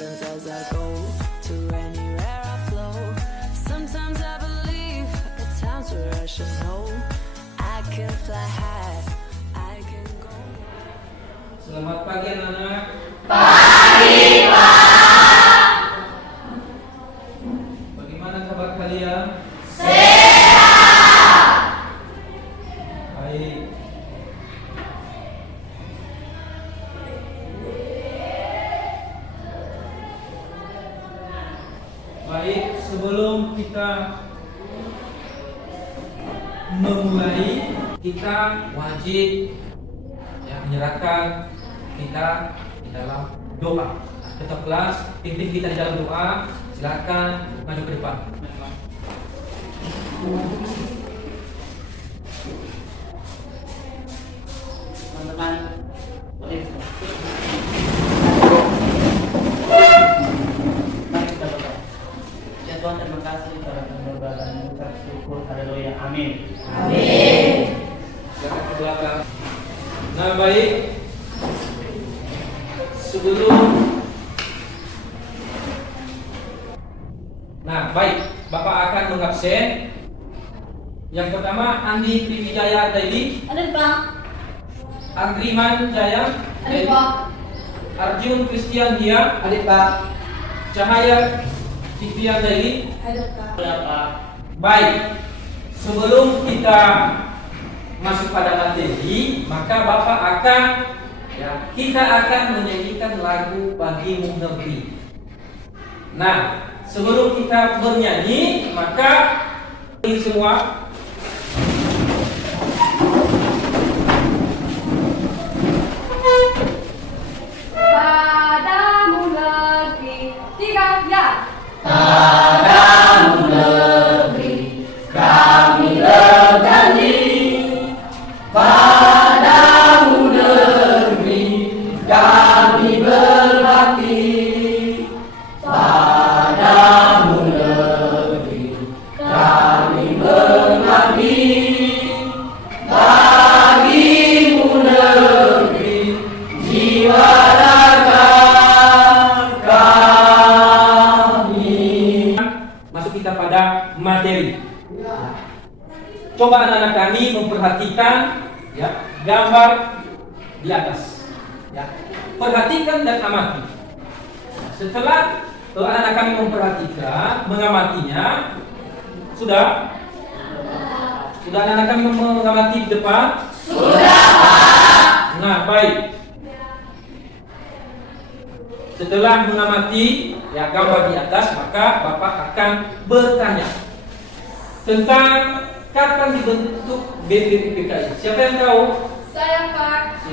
visions as I go to anywhere I flow. Sometimes I believe, at times where I should know. I can fly high, I can go. Selamat pagi anak-anak. Pagi, Pak. Bagaimana kabar kalian? Sehat. Baik. Baik, sebelum kita memulai, kita wajib menyerahkan kita di dalam doa. Ketua kelas, pimpin kita di dalam doa. Silakan maju ke depan. Teman-teman, boleh. Mari kita berdoa. Ya Tuhan, terima kasih karena kami berdoa dan mengucap syukur. Haleluya. Amin. Amin. Silakan ke belakang. Nah, baik. Bapak akan mengabsen. Yang pertama, Andi Triwijaya Daily, Ada Pak. Andriman Jaya Ada Daily, Pak. Arjun Christian Dia, Adik Pak. Cahaya Tivian Daily. Ada Pak. Ya Pak. Baik, sebelum kita masuk pada materi, maka Bapak akan kita akan menyanyikan lagu Bagimu Negeri. Nah, sebelum kita bernyanyi, maka ini semua Padamu negeri tiga ya. Padamu negeri kami berjanji. Padamu negeri kami berbakti. Padamu negeri kami mengabdi. Bagimu negeri jiwa raga kami. masuk kita pada materi. Coba anak-anak kami memperhatikan gambar di atas. Perhatikan dan amati. Setelah anak-anak kami memperhatikan, mengamatinya, sudah anak-anak kami mengamati di depan? Sudah Pak. Nah, baik. Setelah mengamati gambar di atas, maka Bapak akan bertanya tentang kapan dibentuk BPUPKI. Siapa yang tahu? Saya Pak.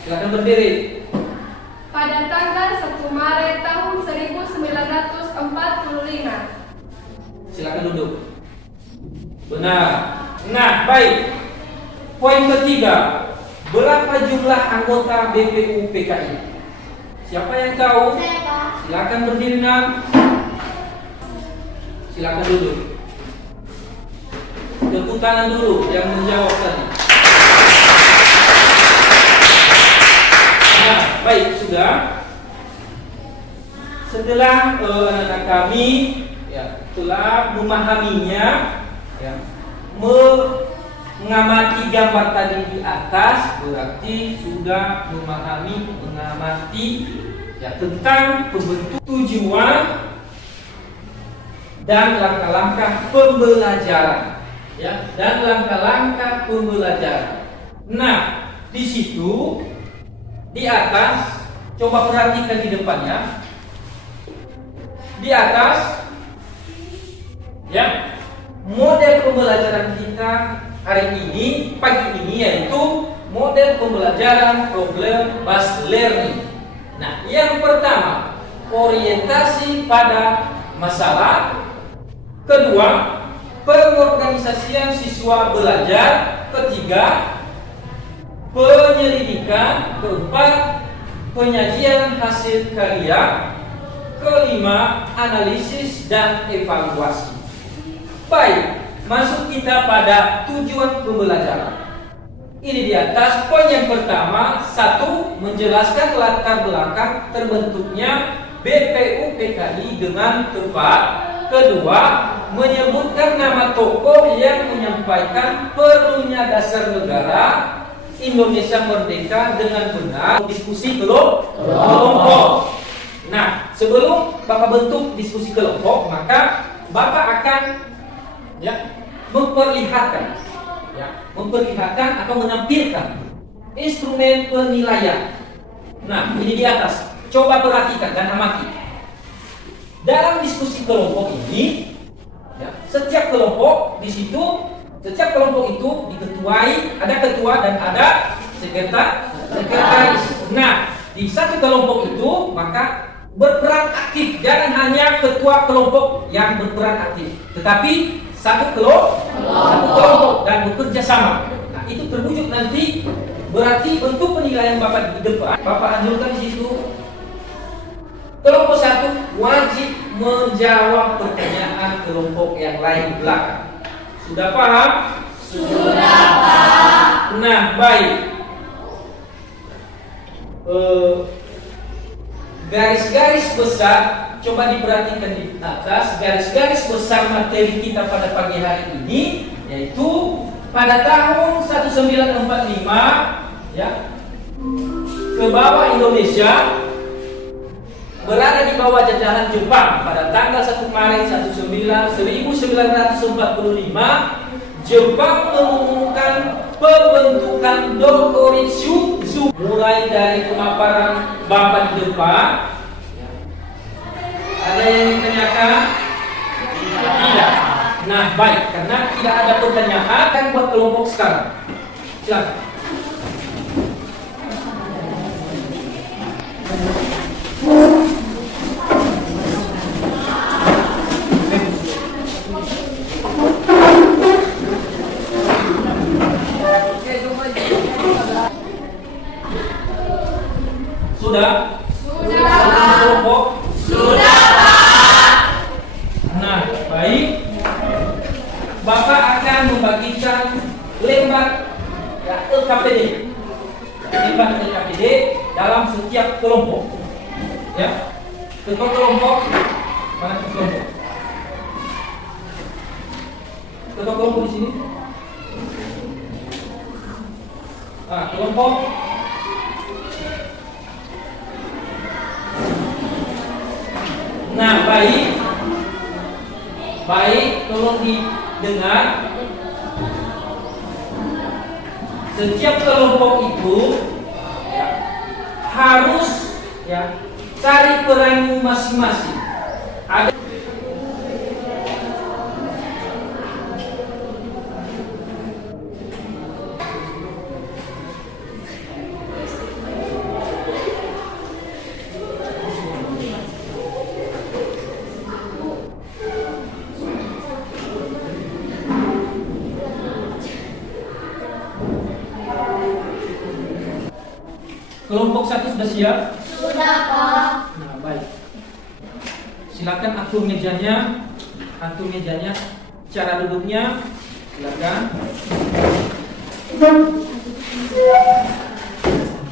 Silakan berdiri. Pada tanggal 1 Maret tahun 1945. Silakan duduk. Benar. Nah, baik. Poin ketiga, berapa jumlah anggota BPUPKI? Siapa yang tahu? Saya Pak. Silakan berdiri, Nam. Silakan duduk. Tepuk tangan dulu yang menjawab tadi. Nah, baik, sudah. Setelah anak-anak kami telah memahaminya, mengamati gambar tadi di atas, berarti sudah mengamati tentang pembentuk tujuan dan langkah-langkah pembelajaran. Nah, di situ di atas, coba perhatikan di depannya. Di atas, model pembelajaran kita hari ini, pagi ini, yaitu model pembelajaran problem based learning. Nah, yang pertama, orientasi pada masalah. Kedua, pengorganisasian siswa belajar. Ketiga, penyelidikan. Keempat, penyajian hasil karya. Kelima, analisis dan evaluasi. Baik, masuk kita pada tujuan pembelajaran. Ini di atas poin yang pertama, 1, menjelaskan latar belakang terbentuknya BPU PKI dengan tepat. Kedua, menyebutkan nama tokoh yang menyampaikan perlunya dasar negara Indonesia merdeka dengan benar. Diskusi kelompok. Nah, sebelum Bapak bentuk diskusi kelompok, maka Bapak akan memperlihatkan atau menampilkan instrumen penilaian. Nah, ini di atas. Coba perhatikan dan amati. Dalam diskusi kelompok ini, setiap kelompok itu diketuai, ada ketua dan ada sekretaris. Nah, di satu kelompok itu maka berperan aktif, jangan hanya ketua kelompok yang berperan aktif, tetapi satu kelompok dan bekerja sama. Nah, itu terwujud nanti berarti bentuk penilaian Bapak di depan. Bapak anjurkan di situ kelompok satu wajib menjawab pertanyaan kelompok yang lain di belakang. Sudah paham? Sudah, Pak. Nah, baik. Garis-garis besar, coba diperhatikan di atas. Garis-garis besar materi kita pada pagi hari ini, yaitu pada tahun 1945, ke bawah Indonesia berada di bawah jajahan Jepang. Pada tanggal 1 Maret 1945, Jepang mengumumkan pembentukan Dokuritsu mulai dari pemaparan Bapak di depan. Ada yang ditanyakan? Tidak. Nah, baik, karena tidak ada pertanyaan, kan buat kelompok sekarang. Silakan. Sudah? Kelompok? Sudah, Pak. Nah, baik. Bapak akan membagikan lembar LKPD. Lembar LKPD dalam setiap kelompok. Ya. Ketua kelompok, mana ketua kelompok? Ketua kelompok di sini. Kelompok. Nah, baik, tolong didengar. Setiap kelompok itu harus cari peranmu masing-masing. Ada kelompok satu sudah siap? Sudah, Pak. Nah, baik. Silakan atur mejanya, cara duduknya, silakan.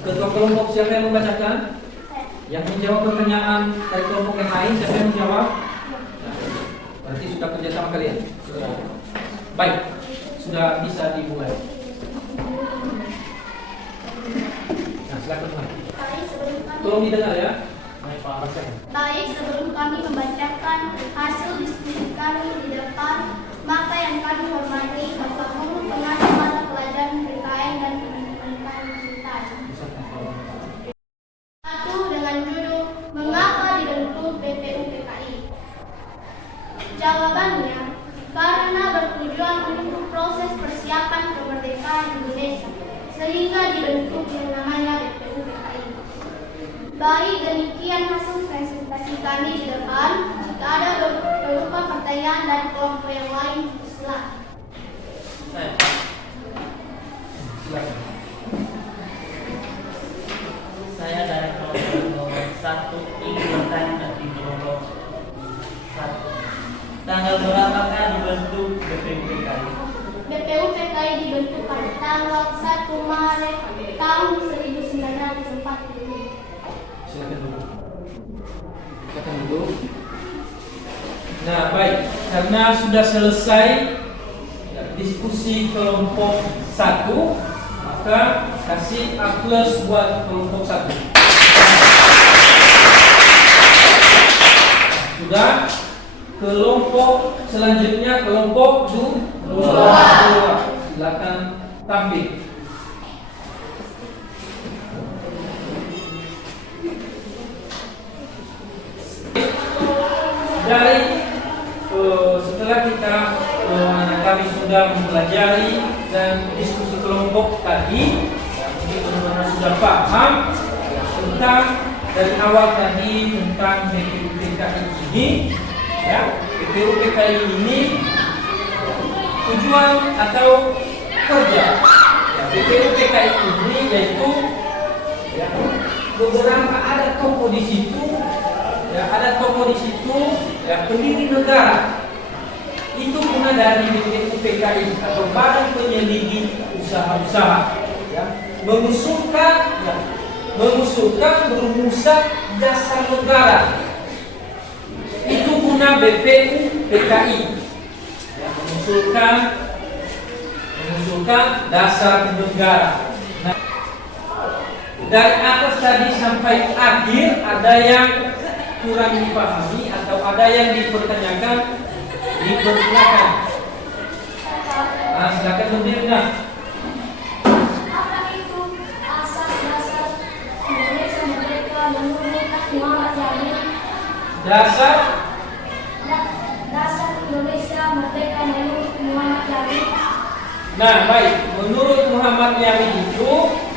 Ketua kelompok siapa yang membacakan? Yang menjawab pertanyaan dari kelompok yang lain siapa yang menjawab? Nah, berarti sudah kerjasama kalian. Baik, sudah bisa dimulai. Nah, silakan mulai. Tolong didengar ya. Baik, sebelum kami membacakan hasil diskusi kami di depan, maka yang kami hormati Bapak Guru pengajar mata pelajaran PKN dan Pendidikan Digital. Satu dengan judul Mengapa dibentuk BPU PKI? Jawabannya, karena bertujuan untuk proses persiapan kemerdekaan Indonesia, sehingga dibentuk yang namanya BPU PKI. Baik, demikian hasil presentasi kami di depan. Jika ada berupa pertanyaan dari kelompok yang lain, silakan. Saya dari kelompok nomor 1 ingin bertanya di kelompok 1. Tanggal berapakah dibentuk BPU PKI? BPU PKI dibentuk pada tanggal 1 Maret tahun 1945. karena sudah selesai ya, diskusi kelompok 1, maka kasih A+ buat kelompok 1. Sudah. Kelompok selanjutnya kelompok 2. Silakan tampil. Dari setelah kita kami sudah mempelajari dan diskusi kelompok tadi, ini benar-benar sudah paham tentang dari awal tadi tentang BPUPKI ini. Ya, BPUPKI ini tujuan atau kerja ya, BPUPKI ini yaitu ya, beberapa ada tokoh di situ ya, ya, pendiri negara itu guna dari BPUPKI atau Badan Penyelidik Usaha-usaha ya, mengusulkan merumuskan dasar negara. Itu guna BPUPKI ya, mengusulkan dasar negara. Nah, dari atas tadi sampai akhir ada yang kurang dipahami atau ada yang dipertanyakan? Nah, silakan berdiri. Apa itu asas dasar Indonesia Merdeka menurut Muhammad Yamin? Dasar Indonesia Merdeka menurut Muhammad Yamin. Nah, baik. Menurut Muhammad Yamin itu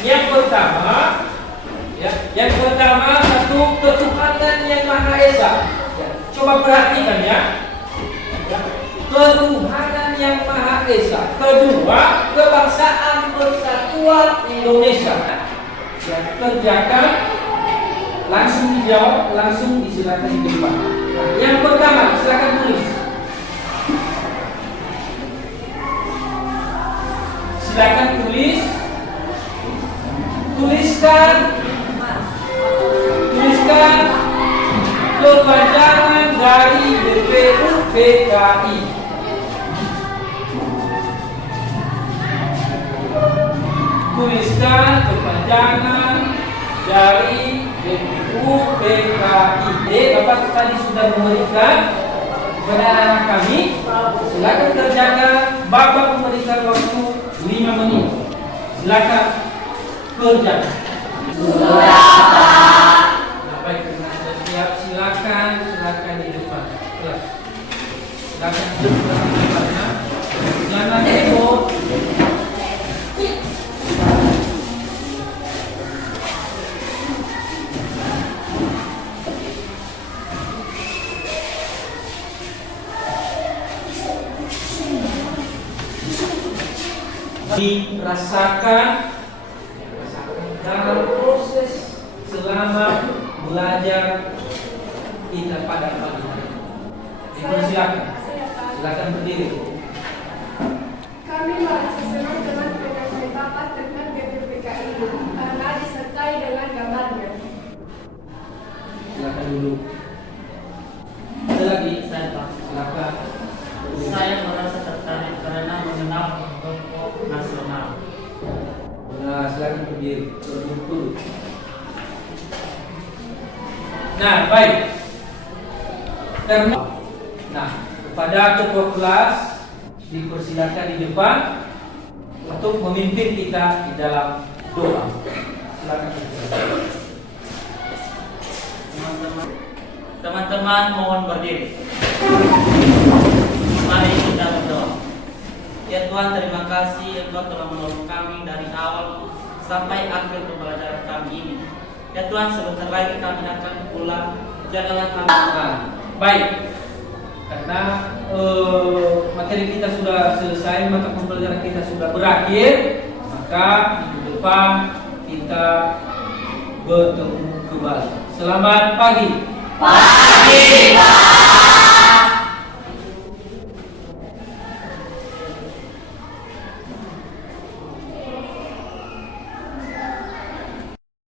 yang pertama satu, ketuhanan yang Maha Esa. Ya, coba perhatikan ya. Ketuhanan yang Maha Esa. Kedua, kebangsaan persatuan Indonesia. Ya, kerjakan. Langsung dijawab, langsung disilakan di depan. Nah, yang pertama, silakan tulis. Silakan tulis. Tuliskan kepanjangan dari BPUPKI. Tuliskan kepanjangan dari BPUPKI. Bapak tadi sudah memberikan kepada anak kami. Silakan kerjakan. Bapak memberikan waktu 5 menit. Silakan kerjakan. Baik, sudah siap. Silakan di depan. Silakan di depan. Jangan heboh. Dirasakan dalam proses selama belajar kita pada pagi hari. Silakan berdiri. Kami merasa senang dengan penjelasan Bapak tentang BPUPKI karena disertai dengan gambarnya. Silakan dulu. Ada lagi? Saya Silakan. merasa tertarik karena mengenal tokoh nasional. Nah, silakan berdiri. Duduk. Nah, baik. Kepada ketua kelas dipersilakan di depan untuk memimpin kita di dalam doa. Silakan. Teman-teman mohon berdiri. Mari kita berdoa. Ya Tuhan, terima kasih Engkau telah menolong kami dari awal sampai akhir pembelajaran kami ini. Ya Tuhan, sebentar lagi kami akan pulang. Jagalah kami. Baik. Karena materi kita sudah selesai, mata pembelajaran kita sudah berakhir, maka minggu depan kita bertemu kembali. Selamat pagi. Pagi, Pak.